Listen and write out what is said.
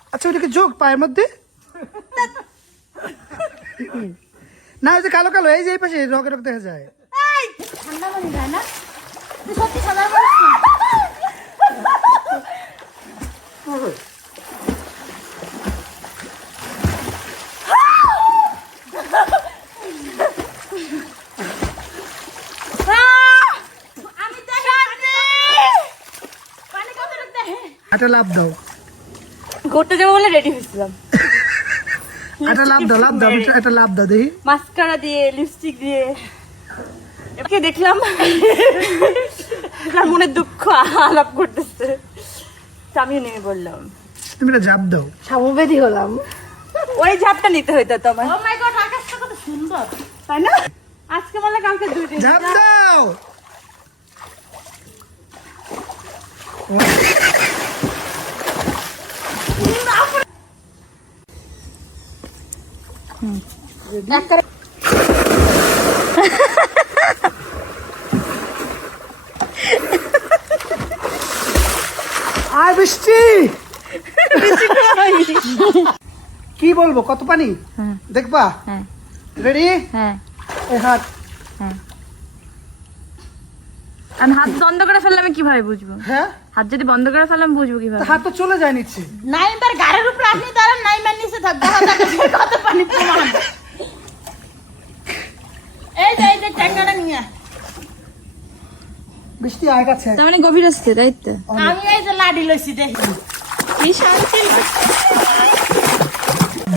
আচ্ছা ওইটাকে যোগ পায়ের মধ্যে না, ওই যে কালো কালো এই যে এই পাশে রকে রক দেখা যায়। ঠান্ডা পানি যায় না, তুই সত্যি ঠান্ডা পানি একটা লাভ দাও, ঘুরতে যাবো বলে রেডি হয়েছিলাম। একটা লাভ দাও, লাভ দাও, একটা লাভ দাও দেখি। মাস্কারা দিয়ে লিপস্টিক দিয়ে এবারে দেখলাম তার মনে দুঃখ আলাপ করতেছে, আমিও নেমে বললাম। তুমি একটা জাপ দাও। সমবেদী হলাম, ওই ঝাপটা নিতে হইতো তোমার। ও মাই গড, আকাশটা কত সুন্দর তাই না? আজকে বলে কালকে দুইটা জাপ দাও। আয় বৃষ্টি, কি বলবো, কত পানি দেখবা? রেডি? হ্যাঁ এই হাত, আমি হাত বন্ধ করে ফেললে আমি কিভাবে বুঝবো? হ্যাঁ হাত যদি বন্ধ করে ফেললাম বুঝবো কিভাবে? হাত তো চলে যায় নিচ্ছে। নাইমার গাড়ির উপর আপনি দাঁড়ান, নাইমার নিচে থাক, দেখা যাক কত পানি প্রমাণ। এই যে ট্যাঙ্গাটা নিয়ে বৃষ্টি আয় কাছে। তার মানে গভীর আসছে, তাই তো? আমি এই যে লাডি লইছি দেখি, কি শান্তি।